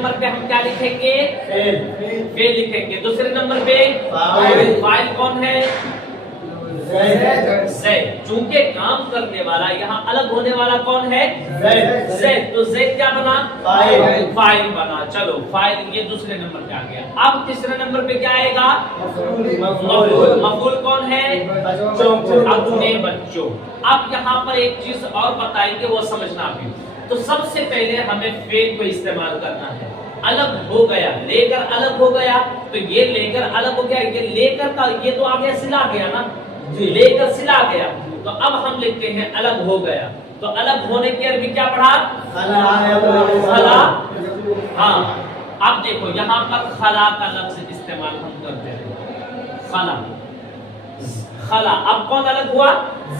Number پہ ہم کیا لکھیں گے؟ فعل لکھیں گے. دوسرے نمبر پہ فاعل کون ہے؟ زید. چونکہ کام کرنے والا یہاں الگ ہونے والا کون ہے؟ زید. تو زید کیا بنا؟ فاعل بنا. چلو فاعل یہ دوسرے نمبر پہ آ گیا. اب تیسرے نمبر پہ کیا آئے گا؟ مفعول. مفعول کون ہے؟ اپنے بچوں. اب یہاں پر ایک چیز اور بتائیں گے وہ سمجھنا بھی. تو سب سے پہلے ہمیں فعل کو استعمال کرنا ہے. الگ ہو گیا، لے کر الگ ہو گیا، تو یہ لے کر الگ ہو گیا. یہ لے کر کا یہ تو آگے سلا گیا نا، لے کر سلا گیا. تو اب ہم لکھتے ہیں الگ ہو گیا. تو الگ ہونے کی عربی کیا پڑھا؟ خلا. ہاں اب دیکھو یہاں پر خلا کا لفظ استعمال ہم کرتے ہیں. خلا خلا. اب کون الگ ہوا؟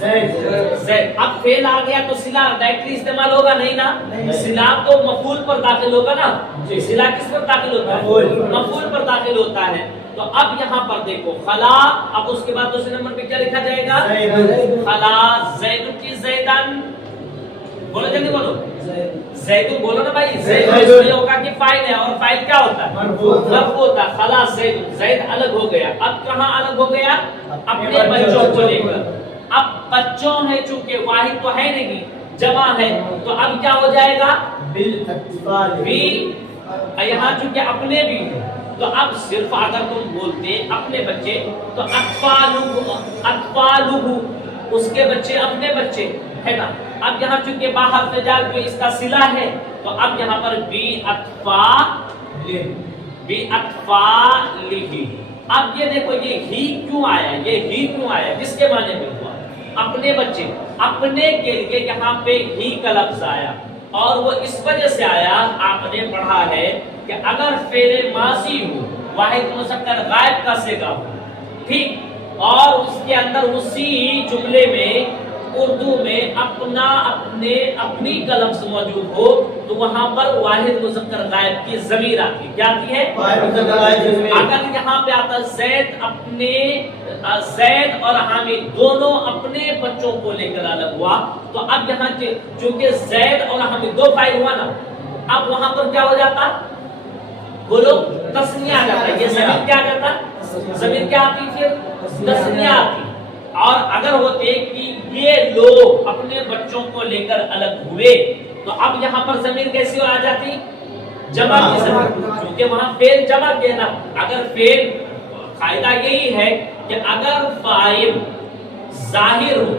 زید. اب فعل آ گیا تو صلہ ڈائریکٹلی استعمال ہوگا نہیں نا. صلہ تو مفعول پر داخل ہوگا نا. صلہ کس پر داخل ہوتا ہے؟ مفعول پر داخل ہوتا ہے. تو اب یہاں پر دیکھو خلا. اب اس کے بعد دوسرے نمبر پہ کیا لکھا جائے گا؟ خلا زید کی زیدن. بولو جلدی بولو. زید بولو نا بھائی. زید اس لیے ہوگا کہ فاعل ہے اور فاعل کیا ہوتا ہے؟ مرفوع ہوتا ہے. خلا زید. زید الگ ہو گیا. اب کہاں الگ ہو گیا؟ اپنے بچوں کو لے کر. اب بچوں ہے چونکہ واحد تو ہے نہیں، جمع ہے، تو اب کیا ہو جائے گا؟ بھی. یہاں چونکہ اپنے بھی ہے تو اب صرف اگر تم بولتے اپنے بچے تو اطفالہ اس کے بچے اپنے بچے ہے نا. اب یہاں چونکہ باہر سے جا جو اس کا صلہ ہے تو اب یہاں پر بھی اطفالہ. اب یہ دیکھو یہ ہی کیوں آیا؟ یہ ہی کیوں آیا؟ کس کے معنی میں ہوا؟ اپنے بچے. اپنے کے لیے یہاں پہ ہی کا لفظ آیا اور وہ اس وجہ سے آیا. آپ نے پڑھا ہے کہ اگر فعل ماضی ہو، واحد مذکر غائب کا صیغہ ہو، ٹھیک، اور اس کے اندر اسی جملے میں اردو میں اپنا اپنے اپنی کا لفظ موجود ہو تو وہاں پر واحد مذکر غائب کی ضمیر آتی. کیا آتی ہے؟ اگر یہاں پہ آتا زید اپنے، زید اور حامد دونوں اپنے بچوں کو لے کر الگ ہوا تو اب یہاں چونکہ زید اور حامد دو فاعل ہوا نا، اب وہاں پر کیا ہو جاتا؟ بولو تسنیہ آ جاتا. یہ ضمیر کیا جاتا؟ ضمیر کیا آتی؟ پھر تسنیہ آتی. اور اگر ہوتے کہ یہ لوگ اپنے بچوں کو لے کر الگ ہوئے تو اب یہاں پر ضمیر کیسی آ جاتی؟ جمع کی ضمیر، کیونکہ وہاں فعل جمع کیا نا. اگر فعل، قاعدہ یہی ہے کہ اگر فاعل ظاہر ہو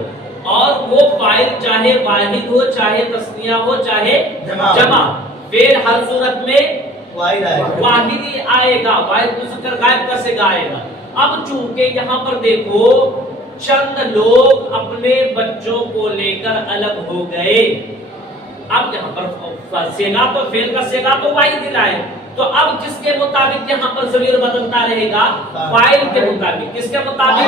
اور وہ فاعل چاہے واحد ہو چاہے تسنیہ ہو چاہے جمع، فعل ہر صورت میں واحد ہی آئے گا، واحد مذکر غائب کا صیغہ آئے گا. اب چونکہ یہاں پر دیکھو چند لوگ اپنے بچوں کو لے کر الگ ہو گئے. اب یہاں پر صیغہ تو فعل کا صیغہ تو واحد ہی ہے، تو اب کس کے مطابق یہاں پر ضمیر بدلتا رہے گا؟ فاعل کے مطابق. کس کے مطابق؟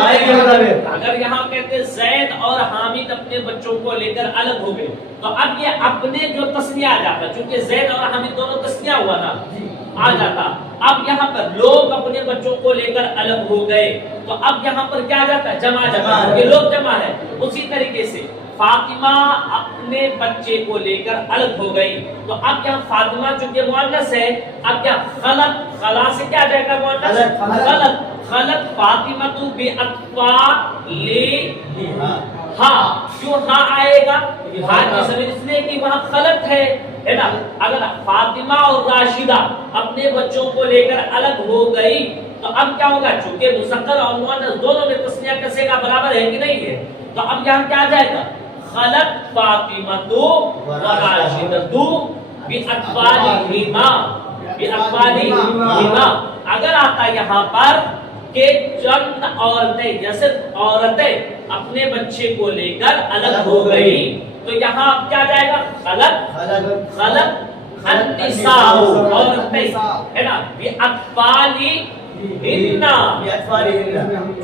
اگر یہاں کہتے زید اور حامد اپنے بچوں کو لے کر الگ ہو گئے تو اب یہ اپنے جو تسنیہ آ جاتا، چونکہ زید اور حامد دونوں تسنیہ ہوا نا، آ جاتا. اب یہاں پر لوگ اپنے بچوں کو لے کر الگ ہو گئے تو اب یہاں پر کیا جاتا ہے؟ جمع جمع. یہ لوگ جمع ہے. اسی طریقے سے فاطمہ اپنے بچے کو لے کر الگ ہو گئی تو اب یہاں فاطمہ چونکہ مؤنث ہے، اب کیا خلق، خلا سے کیا جائے گا مؤنث؟ خلق. خلق فاطمہ تو بے اطفال ہاں. کیوں ہاں آئے گا؟ ہاں کی ضمیر اس لیے کہ وہاں خلق ہے نا. اگر فاطمہ اور راشدہ اپنے بچوں کو لے کر الگ ہو گئی تو اب کیا ہوگا؟ چونکہ مذکر اور مؤنث دونوں میں تسنیہ کا صیغہ برابر ہے کہ نہیں ہے، تو اب یہاں کیا جائے گا؟ خلق فاطمہ تو راشدہ تو باطفالہما. اگر آتا یہاں پر کہ چند عورتیں، جیسے عورتیں اپنے بچے کو لے کر الگ ہو گئی تو یہاں کیا جائے گا؟ خلق النساء عورتیں ہے نا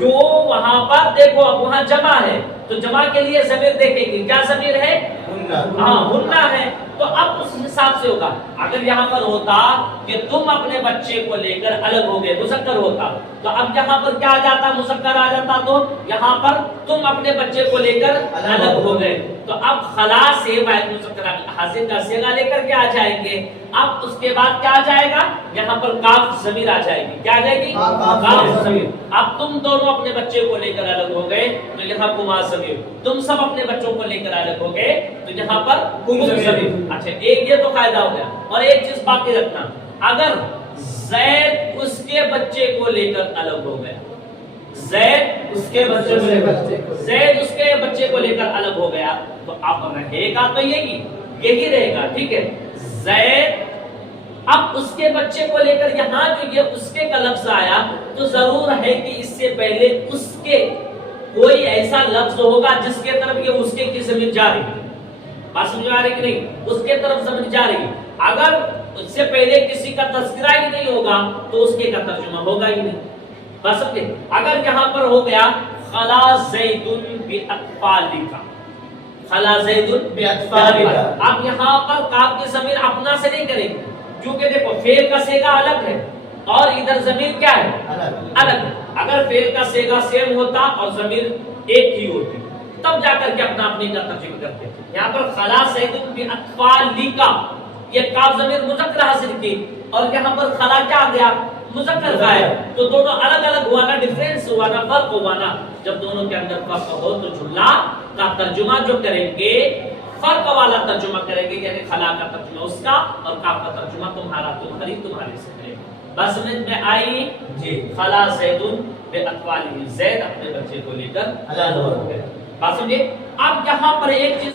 جو وہاں پر دیکھو اب وہاں جمع ہے تو جمع کے لیے ضمیر دیکھیں گے. کیا ضمیر ہے؟ ہاں ہنہ ہے. تو اب اس حساب سے ہوگا. اگر یہاں پر ہوتا کہ تم اپنے بچے کو لے کر الگ ہو گئے مذکر ہوتا, تو اب یہاں پر کیا آ جاتا, مذکر آ جاتا, تو یہاں پر تم اپنے بچے کو لے کر الگ ہو گئے. تو اب خلا سے واحد مذکر حاضر کا صیغہ لے کر کے آ جائیں گے. اب اس کے بعد کیا آ جائے گا, یہاں پر کاف ضمیر آ جائے گی. کیا آ جائے گی, کاف ضمیر. اب تم دونوں اپنے بچے کو لے کر الگ ہو گئے تو یہاں کما ضمیر. تم سب اپنے بچوں کو لے کر الگ ہو گئے تو یہاں پر کم ضمیر. اچھا, ایک یہ تو قاعدہ ہو گیا. اور ایک چیز باقی رکھنا, اگر زید اس کے بچے کو لے کر الگ ہو گیا, زید اس کے بچے کو لے کر, زید اس کے بچے کو لے کر الگ ہو گیا, تو اب رہے گا تو یہی رہے گا. ٹھیک ہے, زید اب اس کے بچے کو لے کر یہاں جو یہ اس کے کا لفظ آیا تو ضرور ہے کہ اس سے پہلے اس کے کوئی ایسا لفظ ہوگا جس کے طرف یہ اس کے کی ضمیر جا رہی ہے. بات سمجھ آ رہی کہ نہیں, اس کے طرف ضمیر جا رہی ہے. اگر اس سے پہلے کسی کا تذکرہ ہی نہیں ہوگا تو اس کے کا ترجمہ ہوگا ہی نہیں. بات سمجھے, اگر یہاں پر ہو گیا خلا زید باطفالک, خلا زید باطفالک, اب یہاں پر کاف کی ضمیر اپنا سے نہیں کریں گے کیونکہ دیکھو فعل کا صیغہ الگ ہے اور ادھر ضمیر کیا ہے, الگ ہے. اگر فعل کا صیغہ سیم ہوتا اور ضمیر ایک ہی ہوتی تب جا کر کے اپنا اپنے کا ترجمہ کرتے. یہاں پر خلا زید باطفالک, یہ کاف ضمیر مذکر حاصل کی اور یہاں پر خلا کیا آ گیا, مذکر غائب. تو دونوں الگ الگ ہوا نا, ڈیفرنس ہوا نا, فرق ہوا نا. جب دونوں کے اندر فرق ہو تو جملہ کا ترجمہ جو کریں گے فرق والا ترجمہ کریں گے, یعنی خلا کا ترجمہ اس کا اور کاف کا ترجمہ تمہارے سے کریں گے. بس سمجھ میں آئی جی. خلا زید باطفالہ, زید اپنے بچے کو لے کر الگ ہو گئے. بات سمجھے. اب یہاں پر ایک چیز